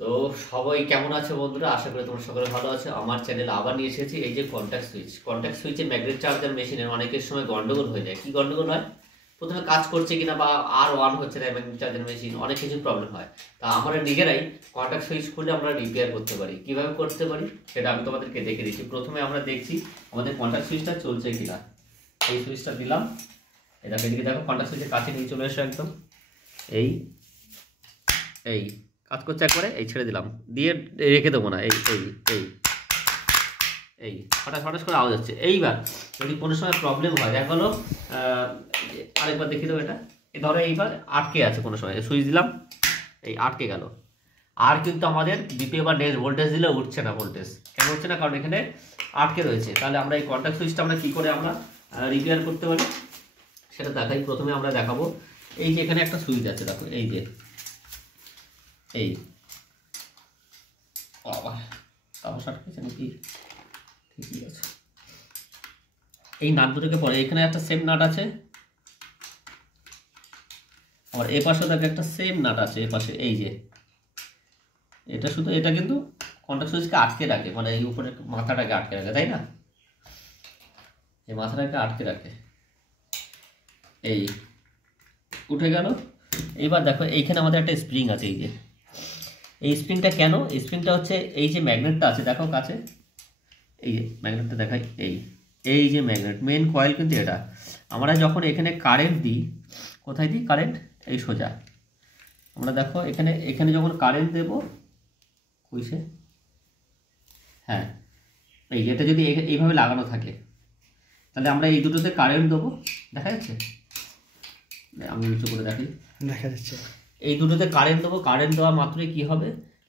তো সবাই কেমন আছে বন্ধুরা? আশা করি তোমরা সকলে ভালো আছো। আমার চ্যানেলে আবার নিয়ে এসেছি এই যে কন্ট্যাক্ট সুইচে ম্যাগনেট চার্জার মেশিনের অনেকের সময় গন্ডগোল হয়ে যায়। কি গন্ডগোল হয়? প্রথমে কাজ করছে কিনা বা আর অন হচ্ছে না ম্যাগনেট চার্জার মেশিন, অনেক কিছু প্রবলেম হয়। তা আমরা নিজেরাই কন্ট্যাক্ট সুইচ খুলে আমরা রিপেয়ার করতে পারি। কিভাবে করতে পারি সেটা আমি তোমাদেরকে দেখে দিচ্ছি। প্রথমে আমরা দেখছি আমাদের কন্ট্যাক্ট সুইচটা চলছে কিনা। এই সুইচটা দিলাম, এদিকে দেখো কন্ট্যাক্ট সুইচের কাছে নিয়ে চলে এসো একদম। এই এই কাজ করছে একবারে, এই ছেড়ে দিলাম, দিয়ে রেখে দেবো না। এই এই এই এই হঠাৎ হঠাৎ করে আওয়াজ হচ্ছে। এইবার যদি কোনো সময় প্রবলেম হয়, দেখা গেলো আরেকবার দেখিয়ে দেবো এটা। এই ধরো এইবার আটকে আছে, কোনো সময় সুইচ দিলাম, এই আটকে গেল। আর কিন্তু আমাদের ডিপি বা নেক্সট ভোল্টেজ দিলে উঠছে না। ভোল্টেজ কেন উঠছে না? কারণ এখানে আটকে রয়েছে। তাহলে আমরা এই কন্ট্যাক্ট সুইচটা আমরা কী করে আমরা রিপেয়ার করতে পারি সেটা দেখাই। প্রথমে আমরা দেখাবো এই যে এখানে একটা সুইচ আছে, দেখো এই যে এই নাকি, ঠিকই আছে। এই নাট দুটোকে পরে এখানে একটা সেম নাট আছে, আর এ পাশে দেখো একটা সেম নাট আছে এ পাশে। এই যে এটা শুধু এটা কিন্তু কন্ট্যাক্ট সুইচকে আটকে রাখে, মানে এই উপরে মাথাটাকে আটকে রাখে, তাই না? এই মাথাটাকে আটকে রাখে। এই উঠে গেল। এইবার দেখো এইখানে আমাদের একটা স্প্রিং আছে। এই যে এই স্প্রিংটা কেন? এই স্প্রিংটা হচ্ছে এই যে ম্যাগনেটটা আছে, দেখো কাছে, এই যে ম্যাগনেটটা দেখাই, এই এই যে ম্যাগনেট মেন কয়েল কিন্তু এটা। আমরা যখন এখানে কারেন্ট দিই, কোথায় দিই কারেন্ট? এই সোজা। আমরা দেখো এখানে এখানে যখন কারেন্ট দেব, কইছে, হ্যাঁ, এই এটা যদি এইভাবে লাগানো থাকে, তাহলে আমরা এই দুটোতে কারেন্ট দেবো। দেখা যাচ্ছে? আমি উঁচু করে দেখি, দেখা যাচ্ছে। এই দুটোতে কারেন্ট দেবো। কারেন্ট দেওয়া মাত্রই কি হবে,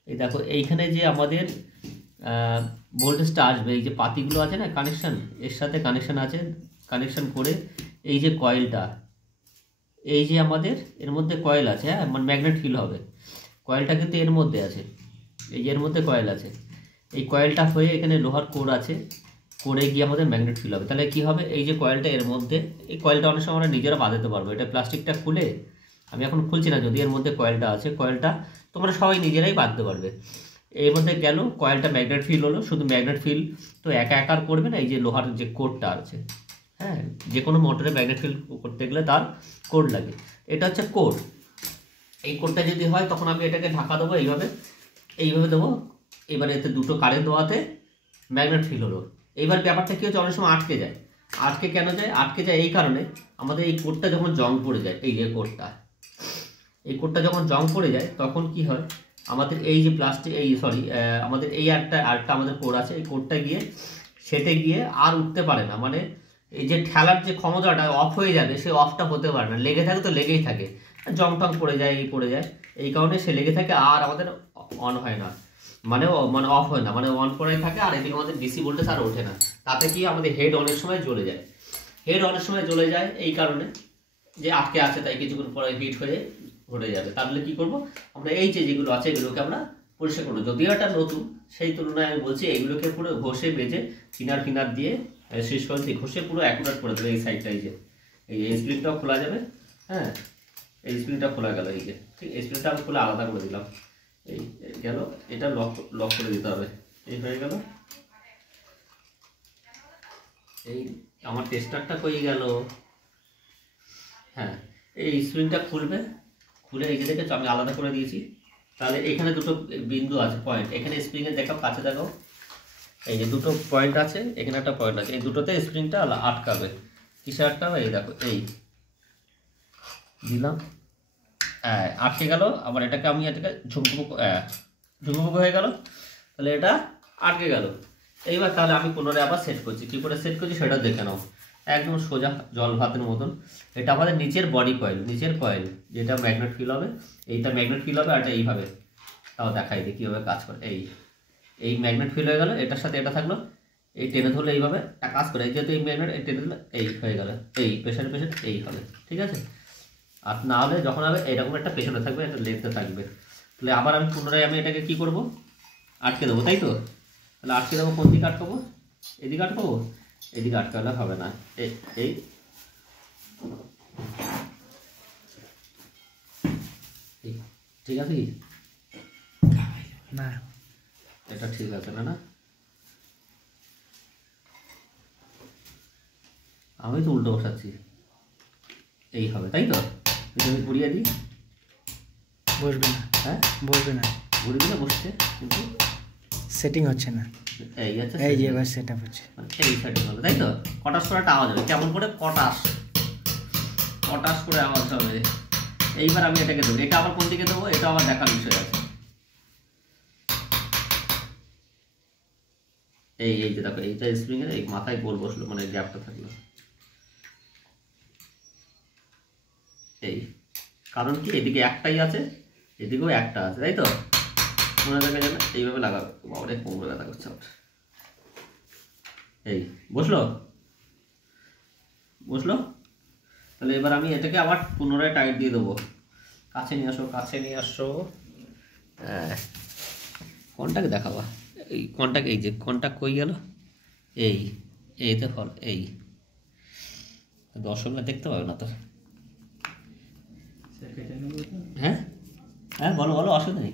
এই দেখো এইখানে যে আমাদের ভোল্টেজটা আসবে, এই যে পাতিগুলো আছে না কানেকশান, এর সাথে কানেকশান আছে, কানেকশান করে এই যে কয়েলটা, এই যে আমাদের এর মধ্যে কয়েল আছে, হ্যাঁ, মানে ম্যাগনেট ফিল হবে। কয়েলটা কিন্তু এর মধ্যে আছে, এই যে এর মধ্যে কয়েল আছে। এই কয়েলটা হয়ে এখানে লোহার কোর আছে, কোরে গিয়ে আমাদের ম্যাগনেট ফিল হবে। তাহলে কি হবে, এই যে কয়েলটা এর মধ্যে, এই কয়েলটা অনেক সময় আমরা নিজেরা বাঁধাতে পারবো। এটা প্লাস্টিকটা খুলে, আমি এখন খুলছি না, যদি এর মধ্যে কয়েলটা আছে, কয়েলটা তোমরা সবাই নিজেরাই বাঁধতে পারবে। এর মধ্যে গেল কয়েলটা, ম্যাগনেট ফিল হলো। শুধু ম্যাগনেট ফিল তো একা একার করবে না, এই যে লোহার যে কোরটা আছে, হ্যাঁ, যে কোনো মোটরে ম্যাগনেট ফিল করতে গেলে তার কোর লাগে। এটা হচ্ছে কোর। এই কোরটা যদি হয় তখন আমি এটাকে ঢাকা দেবো এইভাবে, এইভাবে দেবো। এবার এতে দুটো কারেন্ট দেওয়াতে ম্যাগনেট ফিল হলো। এইবার ব্যাপারটা কী হচ্ছে, অনেক সময় আটকে যায়। আটকে কেন যায়? আটকে যায় এই কারণে, আমাদের এই কোরটা যখন জং পড়ে যায়, এই যে কোরটা, এই কোরটা যখন জং পড়ে যায় তখন কি হয়, আমাদের এই যে প্লাস্টিক, এই সরি, আমাদের এই আরেকটা আমাদের কোর আছে, এই কোরটা গিয়ে সেটে গিয়ে আর উঠতে পারে না। মানে এই যে ঠেলার যে ক্ষমতাটা অফ হয়ে যাবে, সে অফটা হতে পারে না। লেগে থাকে তো লেগেই থাকে, জং টং পড়ে যায়, এই পড়ে যায়, এই কারণে সে লেগে থাকে আর আমাদের অন হয় না, মানে মানে অফ হয় না, মানে অন করাই থাকে। আর এদিকে আমাদের ডিসি ভোল্টেজ আর ওঠে না। তাতে কি আমাদের হেড অনেক সময় জ্বলে যায়। হেড অনেক সময় জ্বলে যায় এই কারণে যে আটকে আছে, তাই কিছুক্ষণ পরে হিট হয়ে ঘটে যাবে। তাহলে কি করব, আমরা এই যে যেগুলো আছে এগুলোকে আমরা পরিষ্কার করবো। যদিও এটা নতুন, সেই তুলনায় আমি বলছি এগুলোকে পুরো ঘষে বেজে কিনার কিনার দিয়ে শেষ করে দিয়ে ঘষে পুরো অ্যাকুরেট করে দেবে। এই সাইডটা, এই যে এই স্প্রিংটাও খোলা যাবে, হ্যাঁ, এই স্প্রিংটা খোলা গেল, এই যে ঠিক, এই স্প্রিংটা আমি খুলে আলাদা করে দিলাম। এই গেল, এটা লক লক করে দিতে হবে। এই হয়ে গেল। এই আমার টেস্টারটা কই গেল? হ্যাঁ, এই স্প্রিংটা খুলবে, খুলে এই যে দেখেছো আমি আলাদা করে দিয়েছি। তাহলে এখানে দুটো বিন্দু আছে, পয়েন্ট, এখানে স্প্রিংয়ে দেখাও, কাছে দেখাও, এই যে দুটো পয়েন্ট আছে, এখানে একটা পয়েন্ট আছে, এই দুটোতে স্প্রিংটা আটকাবে। কিসে আটকাবে? এই দেখো, এই দিলাম, হ্যাঁ, আটকে গেল। আবার এটাকে আমি এটাকে ঝুমকুমুকু হয়ে গেল, তাহলে এটা আটকে গেল। এইবার তাহলে আমি পুনরায় আবার সেট করছি। কী করে সেট করছি সেটা দেখে নাও। একদম সোজা জল ভাতের মতন। এটা আমাদের নিচের বডি কয়েল, নিচের কয়েল যেটা ম্যাগনেট ফিল হবে, এইটা ম্যাগনেট ফিল হবে, আর এটা এইভাবে, তাও দেখাই দিই কীভাবে কাজ করে। এই ম্যাগনেট ফিল হয়ে গেল, এটার সাথে এটা থাকলো, এই টেনে ধরলে এইভাবে কাজ করে। যেহেতু এই ম্যাগনেট এই টেনে ধরলে এই হয়ে গেল, এই প্রেশার এই হবে, ঠিক আছে। আর না হলে যখন হবে এইরকম একটা পেছনে থাকবে, একটা লেন্থে থাকবে। তাহলে আবার আমি পুনরায় আমি এটাকে কী করবো, আটকে দেবো, তাই তো? তাহলে আটকে দেবো, কোন দিকে আটকাবো? এদিকে আটকাবো? এদিকে আটকালে হবে না। এই ঠিক আছে কি? না, এটা ঠিক আছে না? না, আমি তো উল্টো বসাচ্ছি, এই হবে তাই তো? আমি ঘুরিয়ে দিই, বসবে না। হ্যাঁ বসবে না, ঘুরিয়ে দিলে বসছে, কিন্তু সেটিং হচ্ছে না। এই আছে, এই যে এবার সেট আপ হচ্ছে, এই সেটিং হবে তাই তো? কটাস করে একটা আওয়াজ হবে, কেমন করে কটাস কটাস করে আওয়াজ হবে। এইবার আমি এটাকে দেবো, এটা আবার কোন দিকে দেবো এটা আবার দেখার বিষয় আছে। এই এই যে দেখো, এইটা স্প্রিং এর এই মাথায় গোল বসলো, মানে গ্যাপটা থাকলো। এই কারণ কি, এদিকে একটাই আছে, এদিকেও একটা আছে তাই তো? মনে থাকে যেন এইভাবে লাগাবে। বাবা রে, কোমরে ব্যথা করছে আমার। এই বসলো, বসলো। তাহলে এবার আমি এটাকে আবার পুনরায় টাইট দিয়ে দেবো। কাছে নিয়ে আসো, কাছে নিয়ে আসো। কন্টাক্ট দেখাবা, এই কন্টাক্ট, এই যে কন্টাক্ট কই গেল, এই এইতে ফল, এই দর্শকরা দেখতে পাবে না তো। হ্যাঁ হ্যাঁ, বলো বলো, অসুবিধা নেই।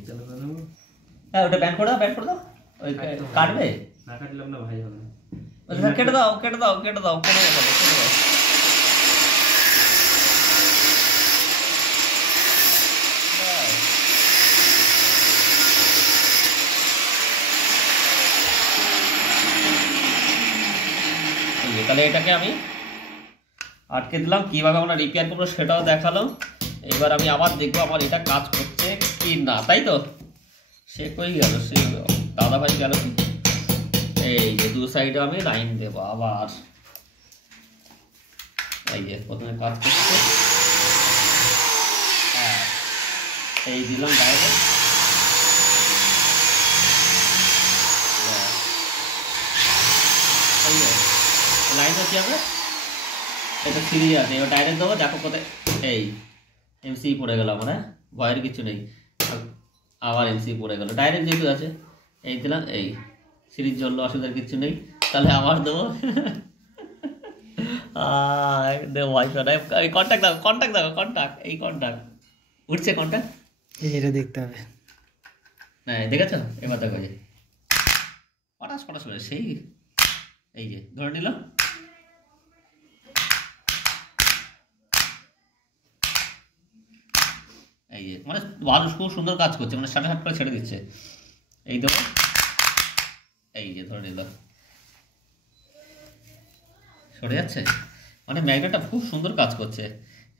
হ্যাঁ, ওটা ব্যান করে দাও, ব্যান করে দাও। ওই কাটবে না, কাটলাম না ভাই, হবে না। কেটে দাও, কেটে দাও, কেটে দাও, কোনো ব্যাপার নেই, কেটে দাও। তাহলে এটাকে আমি আটকে দিলাম, কিভাবে আমরা রিপেয়ার করবো সেটাও দেখালাম। এবার আমি আবার দেখবো আমার এটা কাজ করছে কি না, তাই তো? সে কই গেল, সে দাদা ভাই গেল। এই যে দু সাইডে আমি লাইন দেবো আবার। এই যে প্রথমে কাজ করছে, হ্যাঁ এই দিলাম ডাইরেক্ট। লাইন হচ্ছে আমরা, এটা থ্রি আছে, এবার ডাইরেক্ট দেবো। দেখো কোথায়, এই এমসি পড়ে গেল আমার, হ্যাঁ ভয়ের কিছু নেই। আবার এমসি পড়ে গেল, ডাইরেক্ট যেহেতু আছে। এই দিলাম, এই সিরিজ জ্বললো, অসুবিধার কিছু নেই। তাহলে আবার দেবো, দেবো ওয়াইফাই। কন্ট্যাক্ট দাও, কন্ট্যাক্ট দাও, কন্ট্যাক্ট, এই কন্ট্যাক্ট উঠছে, কন্ট্যাক্ট। এটা দেখতে হবে। হ্যাঁ দেখেছো, এবার দেখো যে পটাশ পটাশ করে সেই, এই যে ধরে নিলাম। এই যে মানে ভালো, খুব সুন্দর কাজ করছে, মানে সাড়ে সাত করে ছেড়ে দিচ্ছে। এই দেবো, এই যে ধরে নিলাম, সরে যাচ্ছে, মানে ম্যাগনেটটা খুব সুন্দর কাজ করছে।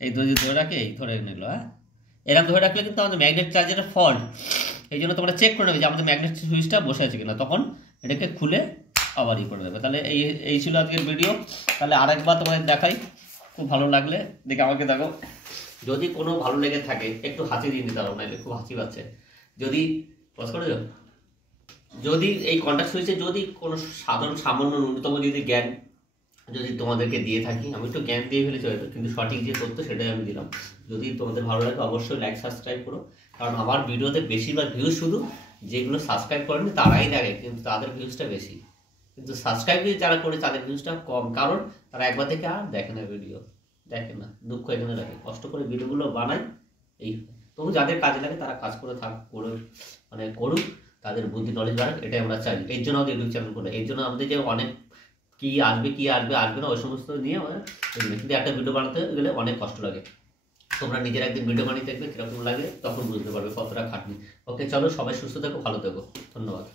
এই যদি ধরে রাখে, এই ধরে নিল, হ্যাঁ এরকম ধরে রাখলে কিন্তু আমাদের ম্যাগনেট চার্জারের ফল্ট। এই জন্য তোমরা চেক করে নেবে যে আমাদের ম্যাগনেট সুইচটা বসে আছে কিনা, তখন এটাকে খুলে আবার ই করে দেবে। তাহলে এই ছিল আজকের ভিডিও। তাহলে আরেকবার তোমাদের দেখাই, খুব ভালো লাগলে দেখে আমাকে দেখো। যদি কোনো ভালো লেগে থাকে একটু হাসি দিয়ে নিতে পারো, নাহলে খুব হাসি পাচ্ছে। যদি পজ করে যাও, যদি এই কন্ট্যাক্ট সুইচে যদি কোনো সাধারণ সামান্য ন্যূনতম যদি জ্ঞান যদি তোমাদেরকে দিয়ে থাকি, আমি একটু জ্ঞান দিয়ে ফেলেছি হয়তো, কিন্তু সঠিক যে তথ্য সেটাই আমি দিলাম। যদি তোমাদের ভালো লাগে অবশ্যই লাইক সাবস্ক্রাইব করো, কারণ আমার ভিডিওতে বেশিরভাগ ভিউজ শুধু যেগুলো সাবস্ক্রাইব করেনি তারাই দেখে, কিন্তু তাদের ভিউজটা বেশি। কিন্তু সাবস্ক্রাইব যারা করে তাদের ভিউজটা কম, কারণ তারা একবার থেকে আর দেখে না, ভিডিও দেখে না। দুঃখ এখানে রাখে, কষ্ট করে ভিডিওগুলো বানায়। এই তবু যাদের কাজে লাগে তারা কাজ করে করে মানে করুক, তাদের বুদ্ধি নলেজ বাড়ুক, এটাই আমরা চাই। এর জন্য আমাদের ইউটিউব চ্যানেল করে, এর জন্য আমাদের যে অনেক কি আসবে কি আসবে আসবে না ওই সমস্ত নিয়ে আমাদের, কিন্তু একটা ভিডিও বানাতে গেলে অনেক কষ্ট লাগে। তোমরা নিজের একদিন ভিডিও বানিয়ে দেখবে কিরকম লাগে, তখন বুঝতে পারবে কতটা খাটনি। ওকে চলো, সবাই সুস্থ থেকো, ভালো থেকো, ধন্যবাদ।